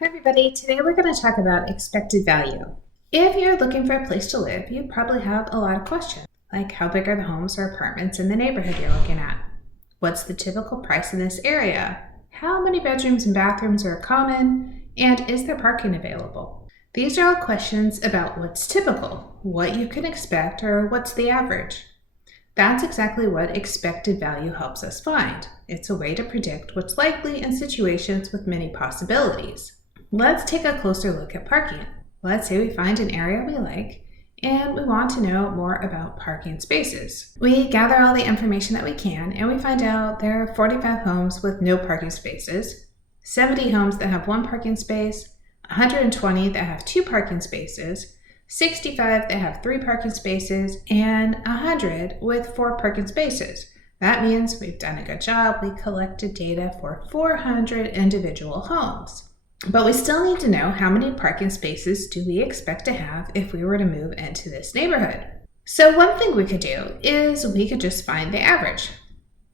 Hi everybody, today we're going to talk about expected value. If you're looking for a place to live, you probably have a lot of questions, like how big are the homes or apartments in the neighborhood you're looking at? What's the typical price in this area? How many bedrooms and bathrooms are common? And is there parking available? These are all questions about what's typical, what you can expect, or what's the average. That's exactly what expected value helps us find. It's a way to predict what's likely in situations with many possibilities. Let's take a closer look at parking. Let's say we find an area we like and we want to know more about parking spaces. We gather all the information that we can and we find out there are 45 homes with no parking spaces, 70 homes that have one parking space, 120 that have two parking spaces, 65 that have 3 parking spaces, and 100 with 4 parking spaces. That means we've done a good job. We collected data for 400 individual homes. But we still need to know how many parking spaces do we expect to have if we were to move into this neighborhood. So one thing we could do is we could just find the average.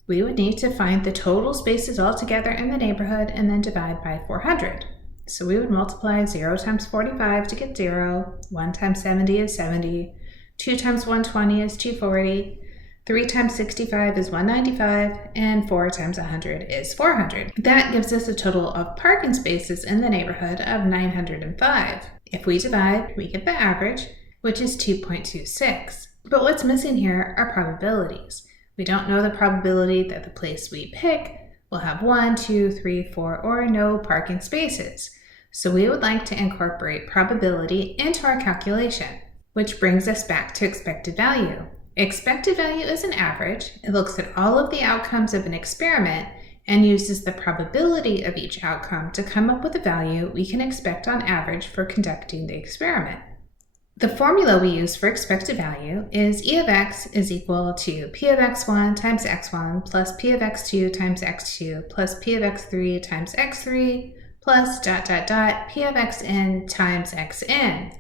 We would need to find the total spaces altogether in the neighborhood and then divide by 400. So we would multiply 0 times 45 to get 0, 1 times 70 is 70, 2 times 120 is 240, 3 times 65 is 195, and 4 times 100 is 400. That gives us a total of parking spaces in the neighborhood of 905. If we divide, we get the average, which is 2.26. But what's missing here are probabilities. We don't know the probability that the place we pick will have 1, 2, 3, 4, or no parking spaces. So we would like to incorporate probability into our calculation, which brings us back to expected value. Expected value is an average. It looks at all of the outcomes of an experiment and uses the probability of each outcome to come up with a value we can expect on average for conducting the experiment. The formula we use for expected value is E of x is equal to P of x1 times x1 plus P of x2 times x2 plus P of x3 times x3 plus ... P of xn times xn.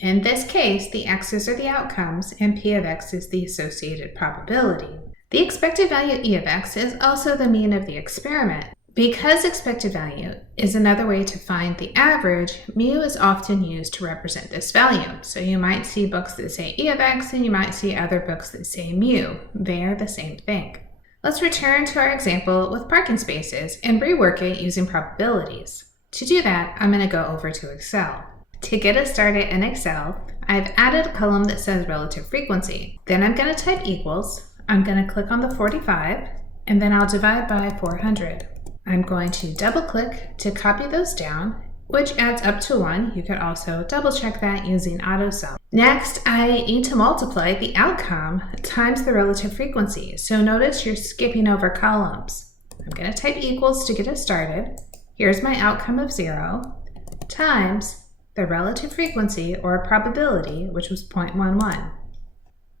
In this case, the x's are the outcomes and P of x is the associated probability. The expected value E of x is also the mean of the experiment. Because expected value is another way to find the average, mu is often used to represent this value. So you might see books that say E of x and you might see other books that say mu. They are the same thing. Let's return to our example with parking spaces and rework it using probabilities. To do that, I'm going to go over to Excel. To get us started in Excel, I've added a column that says relative frequency. Then I'm going to type equals. I'm going to click on the 45, and then I'll divide by 400. I'm going to double click to copy those down, which adds up to 1. You could also double check that using AutoSum. Next, I need to multiply the outcome times the relative frequency. So notice you're skipping over columns. I'm going to type equals to get us started. Here's my outcome of 0 times the relative frequency or probability, which was 0.11.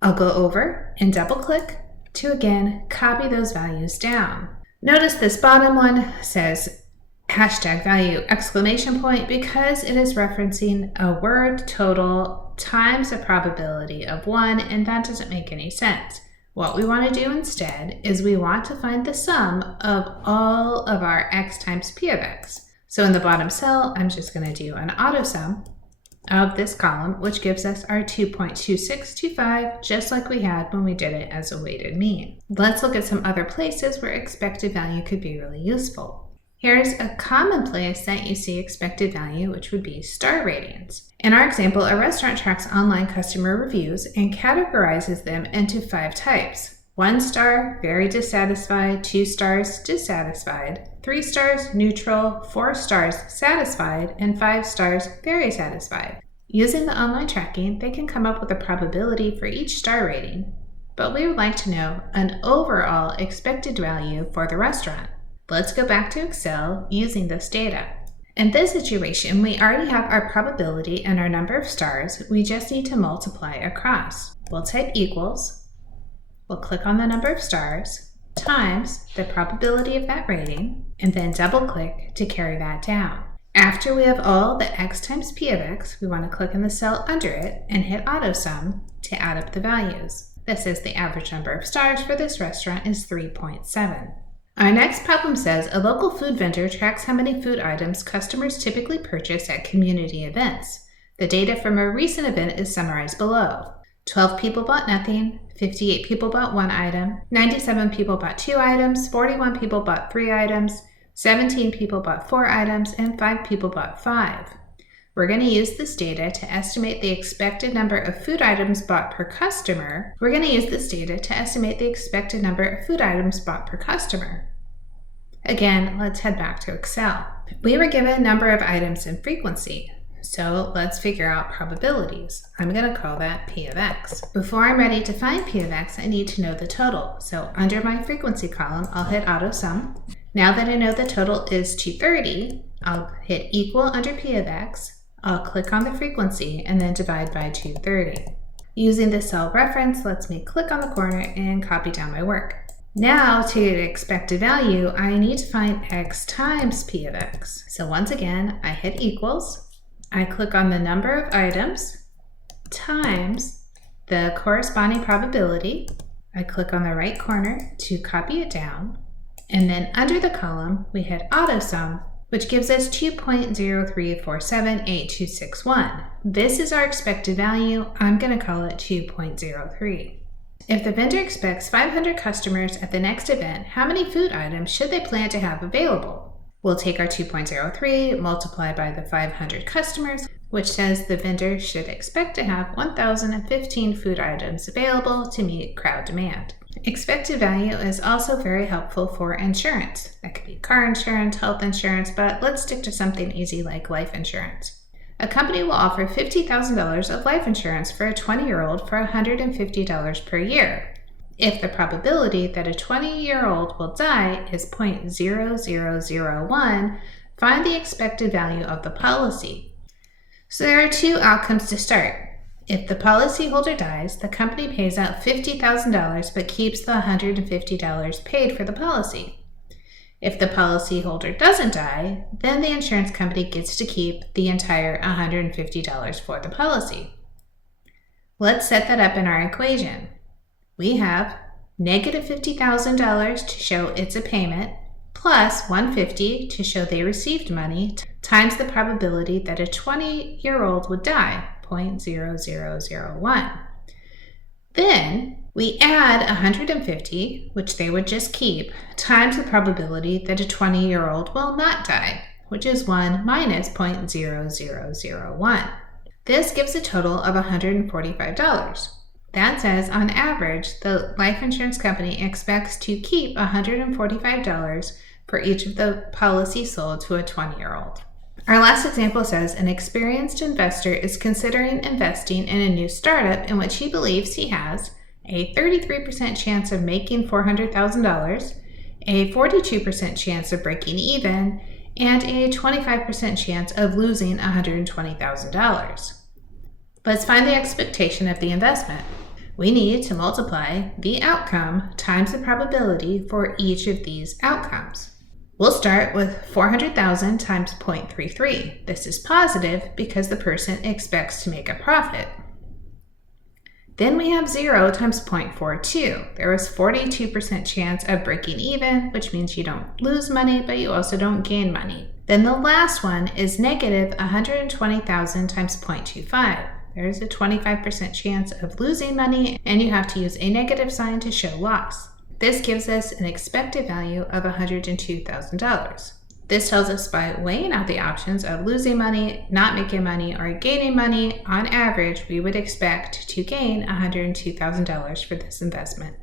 I'll go over and double click to again copy those values down. Notice this bottom one says #value exclamation point because it is referencing a word total times a probability of 1, and that doesn't make any sense. What we want to do instead is we want to find the sum of all of our x times p of x. So in the bottom cell, I'm just going to do an AutoSum of this column, which gives us our 2.2625, just like we had when we did it as a weighted mean. Let's look at some other places where expected value could be really useful. Here's a common place that you see expected value, which would be star ratings. In our example, a restaurant tracks online customer reviews and categorizes them into 5 types. 1 star, very dissatisfied, 2 stars, dissatisfied, 3 stars, neutral, 4 stars, satisfied, and 5 stars, very satisfied. Using the online tracking, they can come up with a probability for each star rating, but we would like to know an overall expected value for the restaurant. Let's go back to Excel using this data. In this situation, we already have our probability and our number of stars. We just need to multiply across. We'll type equals. We'll click on the number of stars times the probability of that rating, and then double click to carry that down. After we have all the x times p of x, we want to click in the cell under it and hit AutoSum to add up the values. This is the average number of stars for this restaurant is 3.7. Our next problem says a local food vendor tracks how many food items customers typically purchase at community events. The data from a recent event is summarized below. 12 people bought nothing, 58 people bought 1 item, 97 people bought 2 items, 41 people bought 3 items, 17 people bought 4 items, and 5 people bought 5. We're going to use this data to estimate the expected number of food items bought per customer. Again, let's head back to Excel. We were given number of items and frequency, so let's figure out probabilities. I'm going to call that P of X. Before I'm ready to find P of X, I need to know the total. So under my frequency column, I'll hit auto sum. Now that I know the total is 230, I'll hit equal under P of X. I'll click on the frequency and then divide by 230. Using the cell reference lets me click on the corner and copy down my work. Now to get expected value, I need to find X times P of X. So once again, I hit equals. I click on the number of items times the corresponding probability. I click on the right corner to copy it down. And then under the column, we hit auto sum, which gives us 2.03478261. This is our expected value. I'm going to call it 2.03. If the vendor expects 500 customers at the next event, how many food items should they plan to have available? We'll take our 2.03, multiply by the 500 customers, which says the vendor should expect to have 1,015 food items available to meet crowd demand. Expected value is also very helpful for insurance. That could be car insurance, health insurance, but let's stick to something easy like life insurance. A company will offer $50,000 of life insurance for a 20-year-old for $150 per year. If the probability that a 20-year-old will die is 0.0001, find the expected value of the policy. So there are 2 outcomes to start. If the policyholder dies, the company pays out $50,000 but keeps the $150 paid for the policy. If the policyholder doesn't die, then the insurance company gets to keep the entire $150 for the policy. Let's set that up in our equation. We have negative $50,000 to show it's a payment, plus $150 to show they received money, times the probability that a 20-year-old would die, 0.0001. Then we add $150, which they would just keep, times the probability that a 20-year-old will not die, which is 1 minus 0.0001. This gives a total of $145. That says, on average, the life insurance company expects to keep $145 for each of the policies sold to a 20-year-old. Our last example says an experienced investor is considering investing in a new startup in which he believes he has a 33% chance of making $400,000, a 42% chance of breaking even, and a 25% chance of losing $120,000. Let's find the expectation of the investment. We need to multiply the outcome times the probability for each of these outcomes. We'll start with 400,000 times 0.33. This is positive because the person expects to make a profit. Then we have 0 times 0.42. There is 42% chance of breaking even, which means you don't lose money, but you also don't gain money. Then the last one is negative 120,000 times 0.25. There is a 25% chance of losing money, and you have to use a negative sign to show loss. This gives us an expected value of $102,000. This tells us by weighing out the options of losing money, not making money, or gaining money, on average, we would expect to gain $102,000 for this investment.